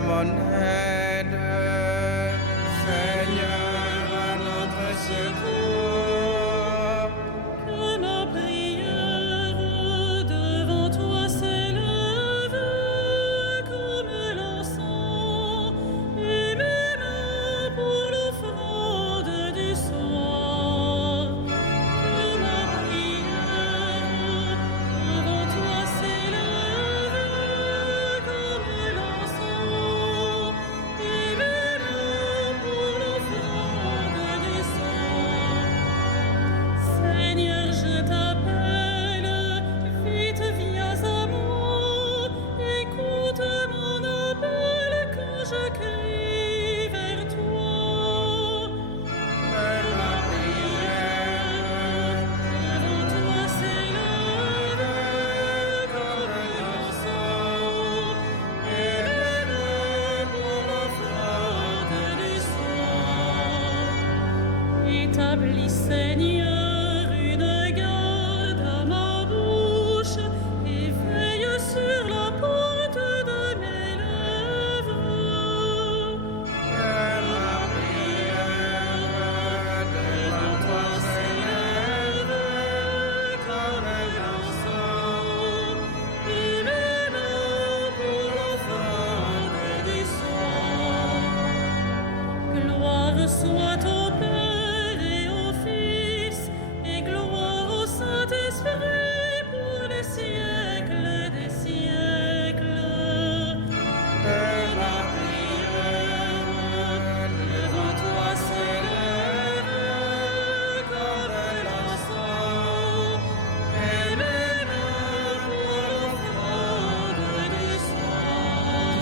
à mon aide. Seigneur, à notre secours. Que ma prière devant toi s'élève comme l'encens, et mes mains pour l'offrande du soir. Que ma prière devant toi s'élève comme l'encens, et mes mains pour l'offrande du soir. Seigneur, je t'appelle, vite viens à moi, écoute mon appel quand je crie vers toi. Que ma prière Devant toi s'élève comme l'encens, et mes mains pour l'offrande du soir. Établis, Seigneur, une garde à ma bouche, et veille sur la porte de mes lèvres. Que ma prière devant toi s'élève comme l'encens, Et mes mains pour l'offrande du soir. Gloire soit au Père et au Fils, et gloire au Saint-Esprit pour les siècles des siècles. Que ma prière devant toi s'élève comme l'encens, Et mes mains pour l'offrande du soir.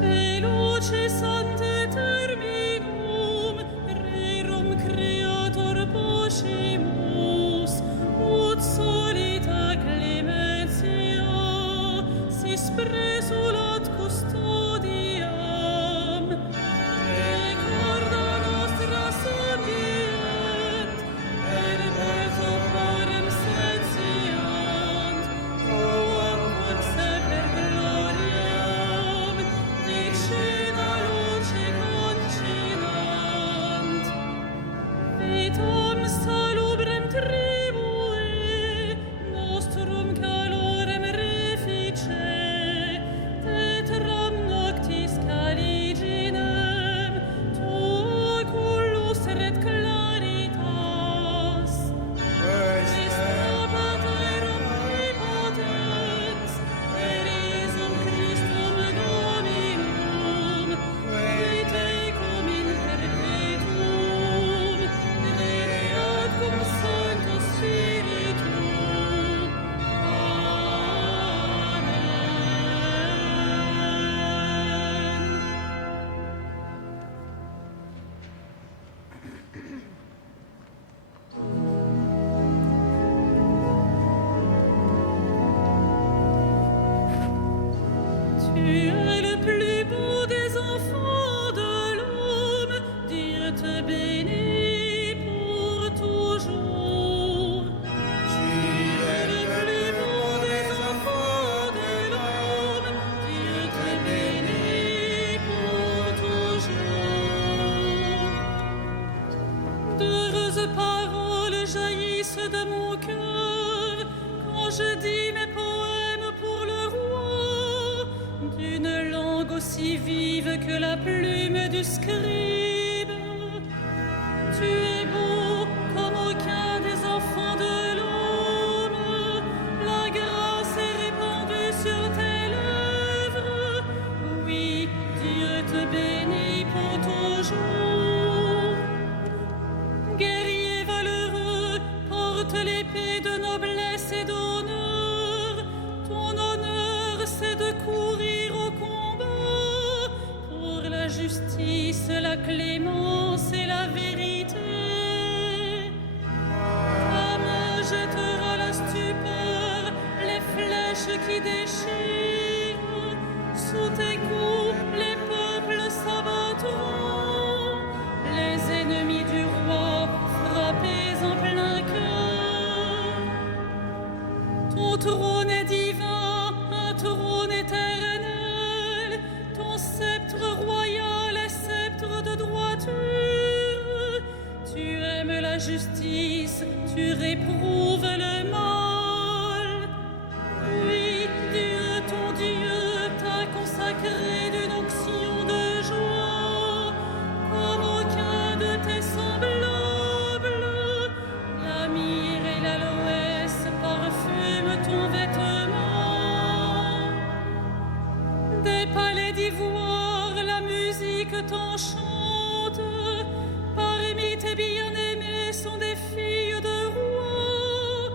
Te luce sante terminum, rerum creator poscimus, ut solita clementia, sis presulat custodiam. Recorda nostra sapient, perpetuum parem sentiant, quam semper gloriam, dicena luce concinant. Vitam salubrem tribue, nostrum calorem refice, tetram noctis caliginem, tua oculus ret claritas. Pater omnipotens, erisum Christum Dominum, qui tecum in perpetuum, regnat cum Sancto Spiritu. Amen. Tu es le plus beau des enfants de l'homme, Dieu te bénit pour toujours. Tu es le plus beau des enfants de l'homme. Dieu te bénit pour toujours. D'heureuses paroles jaillissent de mon cœur quand je dis mes poèmes pour le roi, d'une langue aussi vive que la plume du scribe. Tu es beau comme aucun des enfants de l'homme, la grâce est répandue sur tes lèvres. Oui, Dieu te bénit pour toujours. Guerrier valeureux, porte l'épée de noblesse et d'honneur. Ton honneur, c'est de courir au combat pour la justice, la clémence et la vérité. Ta main jettera la stupeur, les flèches qui déchirent. Sous tes coups, les peuples s'abattront. Les ennemis du roi frappés en plein cœur. justice, tu réprouves le mal. Oui, Dieu, ton Dieu, t'a consacré d'une onction de joie, comme aucun de tes semblables. La myrrhe et l'aloès parfument ton vêtement. Des palais d'ivoire, la musique t'enchante. Parmi tes bien-aimés sont des filles de roi.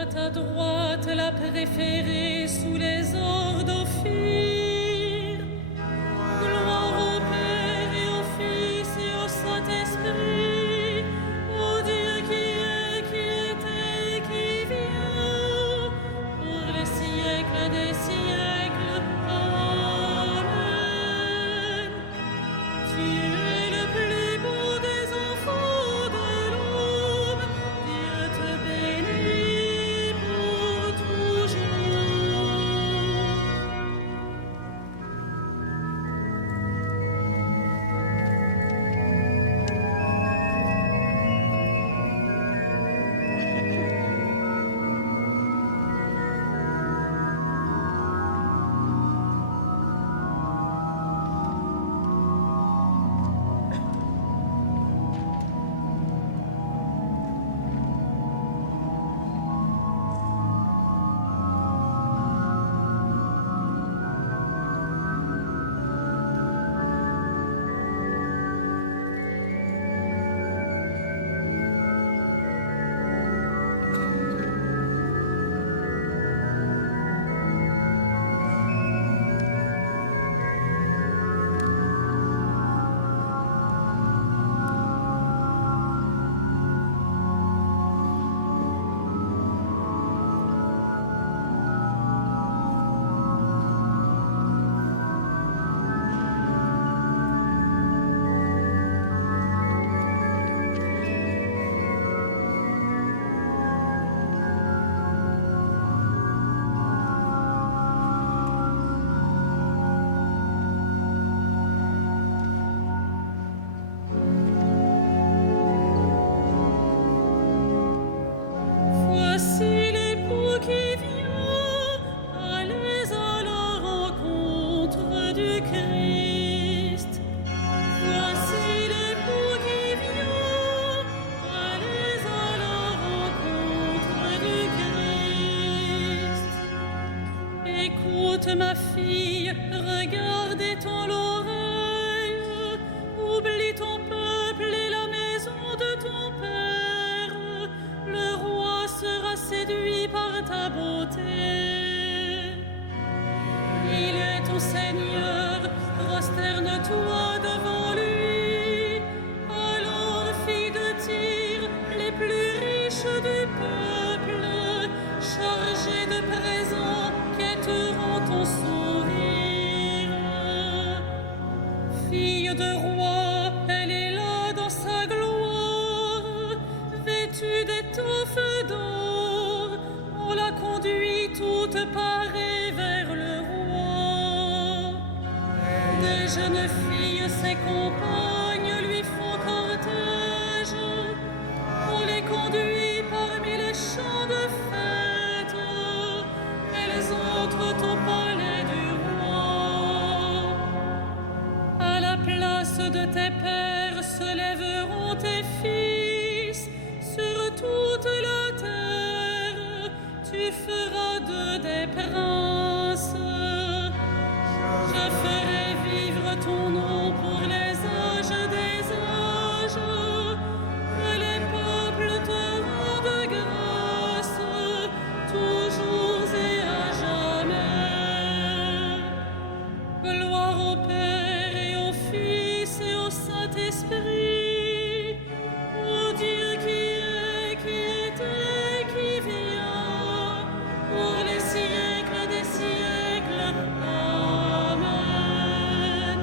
À ta droite, la préférée sous les ors d'Ophir. Gloire au Père et au Fils et au Saint-Esprit, au Dieu qui est, qui était et qui vient, pour les siècles des siècles. Amen. Tu es le plus beau des enfants de l'homme. Dieu te bénit pour toujours. Voici l'époux qui vient, allez à la rencontre du Christ. Voici l'époux qui vient, allez à la rencontre du Christ. Écoute ma fille, regarde et tends l'oreille, oublie ton peuple et la maison de ton père. Le roi sera séduit par ta beauté. Il est ton Seigneur, prosterne-toi devant lui. Alors, filles de Tyr, les plus riches du peuple, chargées de présents, quêteront ton sourire. Fille de roi, elle est là dans sa gloire, vêtue d'étoffes d'or, on la conduit toute parée vers le roi. Des jeunes filles, ses compagnes, lui font cortège, on les conduit parmi les champs de fête, elles entrent au palais du roi. À la place de tes pères se lèveront tes fils, sur toute la terre, tu feras d'eux des princes. Je ferai vivre ton nom pour les âges des âges, que les peuples te rendent grâce, toujours et à jamais. Gloire au Père et au Fils et au Saint-Esprit, au Dieu qui est, qui était, qui vient, pour les siècles des siècles. Amen.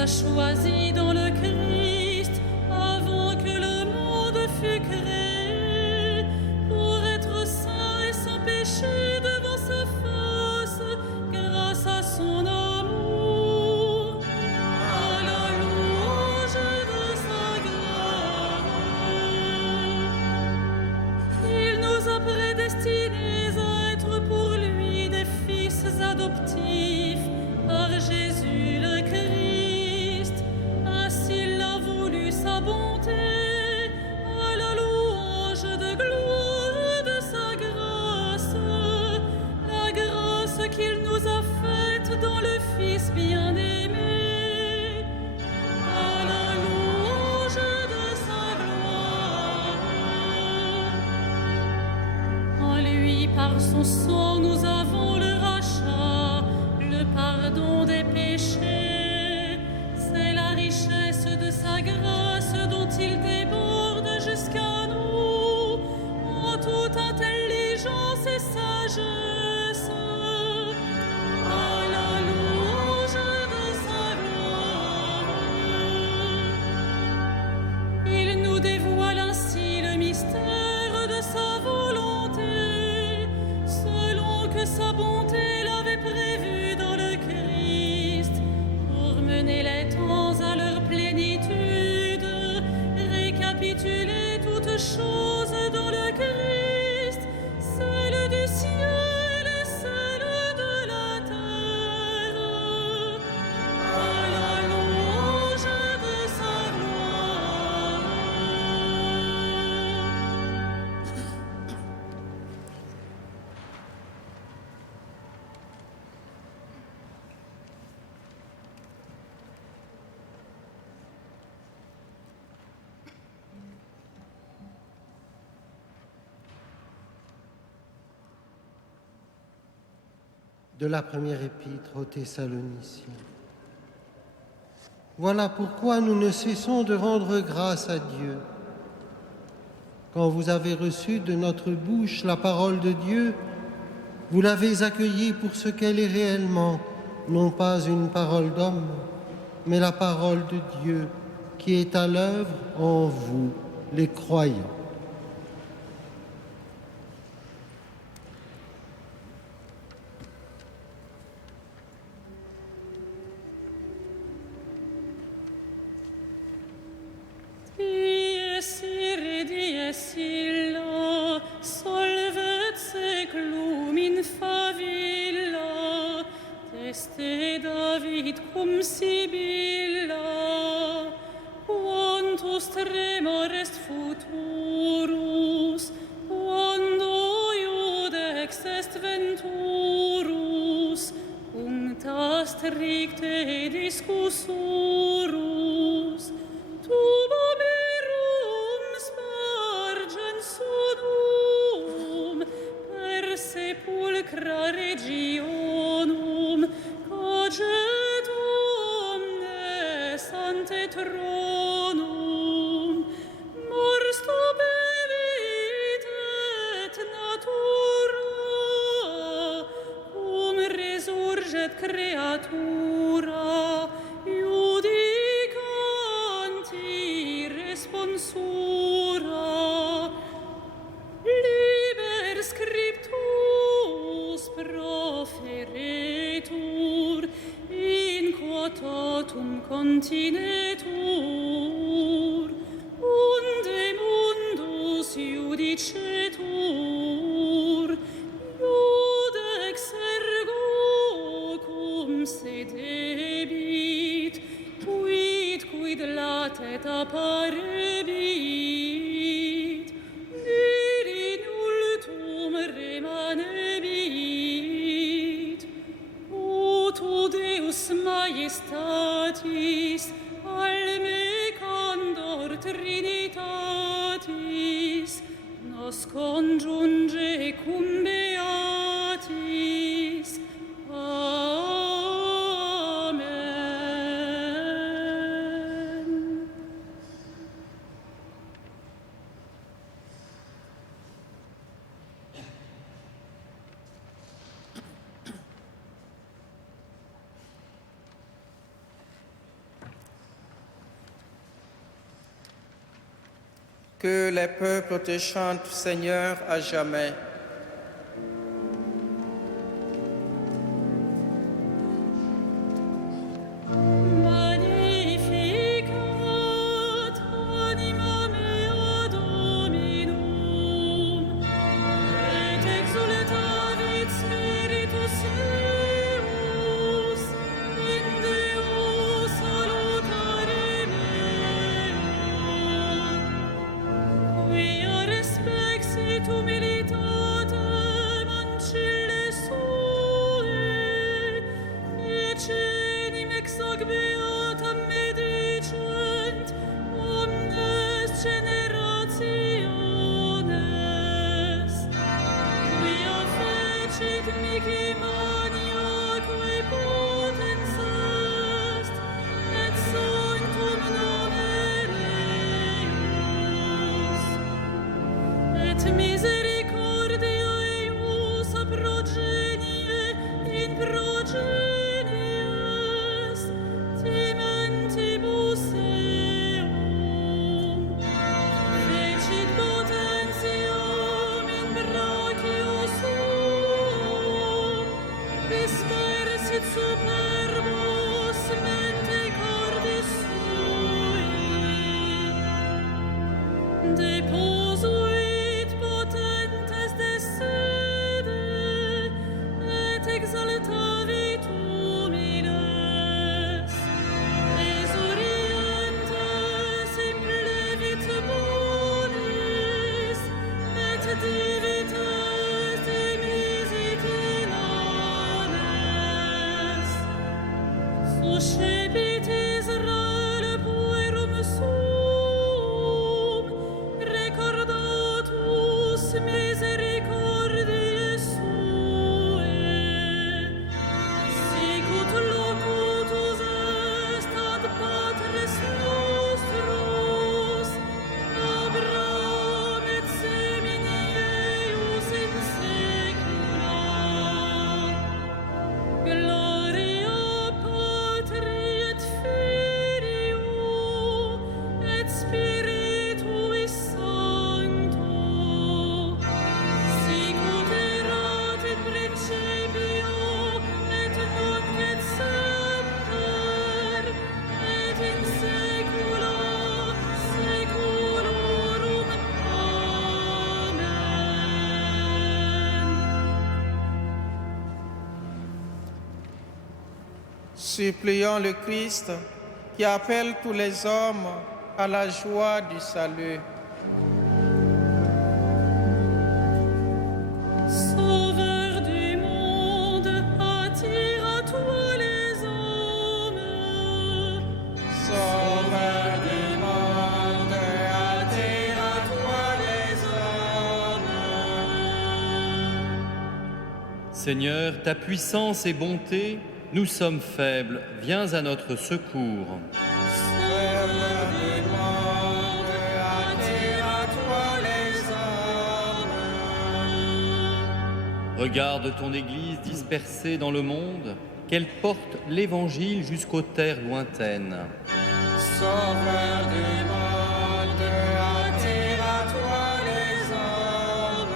a choisis dans le Christ avant que le monde fût créé pour être saint et sans péché devant sa face grâce à son amour. À la louange de sa grâce. Il nous a prédestinés à être pour lui des fils adoptifs par Jésus le Christ. Ainsi il a voulu sa bonté, à la louange de gloire de sa grâce, la grâce qu'il nous a faite dans le Fils bien-aimé, à la louange de sa gloire. En lui, par son sang, nous avons le rachat, le pardon des péchés. C'est la richesse de sa grâce dont il déborde jusqu'à nous en toute intelligence et sagesse. À la louange de sa gloire. Il nous dévoile ainsi le mystère de sa volonté, selon que sa bonté l'avait prévu dans le Christ, pour mener les temps à leur plénitude, récapituler toutes choses dans le Christ, celle du ciel et celle de la terre, à la louange de sa gloire. De la première épître aux Thessaloniciens. Voilà pourquoi nous ne cessons de rendre grâce à Dieu. Quand vous avez reçu de notre bouche la parole de Dieu, vous l'avez accueillie pour ce qu'elle est réellement, non pas une parole d'homme, mais la parole de Dieu qui est à l'œuvre en vous, les croyants. Dies illa, solvet seclum in favilla, teste David cum Sibilla, quantus tremor est futurus, quando iudex est venturus, uncta stricte discussurus, tubaberum spargens sudum, per sepulcra regionum, caget omnes ante tronum, mors tubevit et natura, cum resurget creatura, iudicanti responsura, liber scriptus proferetur, in quotatum continetur, unde mundus judicetur, iudex ergo cum sedebit, quid latet apparebit, diri nullum remanebit. O tu Deus majestatis, al me candor Trinitatis, nos congiunge cum beatis. Amen. Que les peuples te chantent, Seigneur, à jamais. Magnificat anima mea Dominum, et exultavit spiritus meus in Deo salutare meum. Quia respexit humilitatem ancille sue, et cenim exag beatam medicent omnes generationes. Quia fecit mihi maniaque potens est, et sanctum nomen eius. Et misericordia eius a progenie in progenies timentibus eum. Fecit potentiam in brachio suo, dispersit superbos mente cordis sui. Deposuit potentes de sede, et exaltavit humiles. Exorientes implevit bonis, et divites demisit inanes. Suscepit Israel puerum suum, recordatus misericordiae sue. Sicut locutus est ad patres nostros, Abraham et semini eius in saecula. Gloria Patri et Filio et Spiritui Sancto, sicut erat in principio et nunc et semper et in saecula saeculorum. Amen. Supplions le Christ qui appelle tous les hommes à la joie du salut. Sauveur du monde, attire à toi les hommes. Sauveur du monde, attire à toi les hommes. Seigneur, ta puissance et bonté, nous sommes faibles, viens à notre secours. Sauveur du monde, attire à toi les hommes. Regarde ton Église dispersée dans le monde, qu'elle porte l'Évangile jusqu'aux terres lointaines. Sauveur du monde, attire à toi les hommes.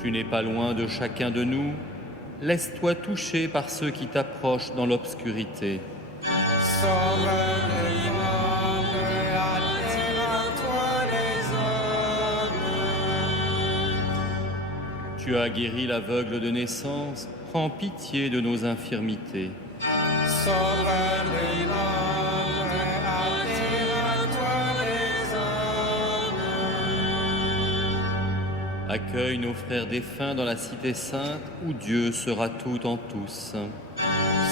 Tu n'es pas loin de chacun de nous, laisse-toi toucher par ceux qui t'approchent dans l'obscurité. Sauveur du monde, attire à toi les hommes. Tu as guéri l'aveugle de naissance, prends pitié de nos infirmités. Sauveur du monde, attire à toi les hommes. Accueille nos frères défunts dans la cité sainte, où Dieu sera tout en tous.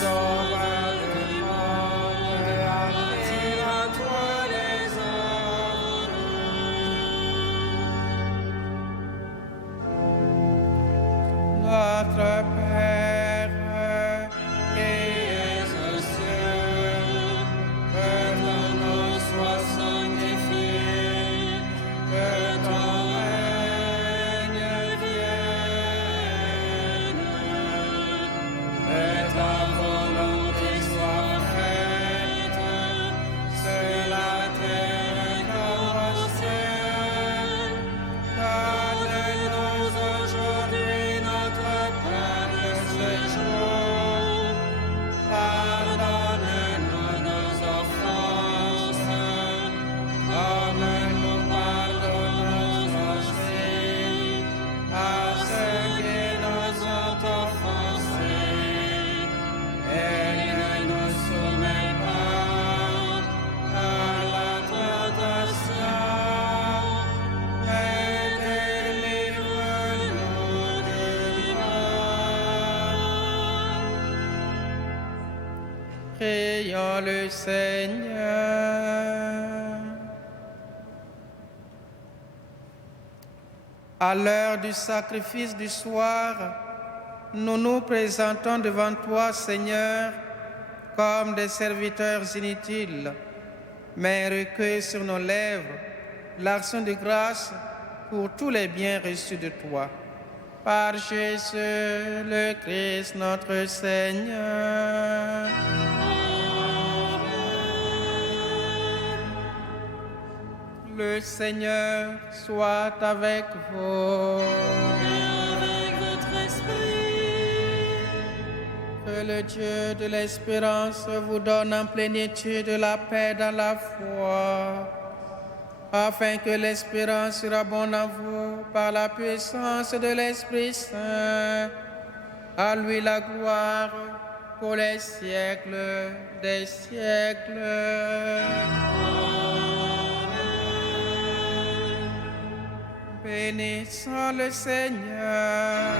Sauveur du monde, attire à toi les hommes. Notre Père, qui es aux cieux, que ton nom soit sanctifié, que ton règne vienne, que ta prions le Seigneur. À l'heure du sacrifice du soir, nous nous présentons devant toi, Seigneur, comme des serviteurs inutiles, mais recueille sur nos lèvres l'action de grâce pour tous les biens reçus de toi. Par Jésus le Christ, notre Seigneur. Le Seigneur soit avec vous. Et avec votre esprit. Que le Dieu de l'espérance vous donne en plénitude la paix dans la foi, afin que l'espérance surabonde en vous par la puissance de l'Esprit Saint. À lui la gloire pour les siècles des siècles. Bénissons le Seigneur.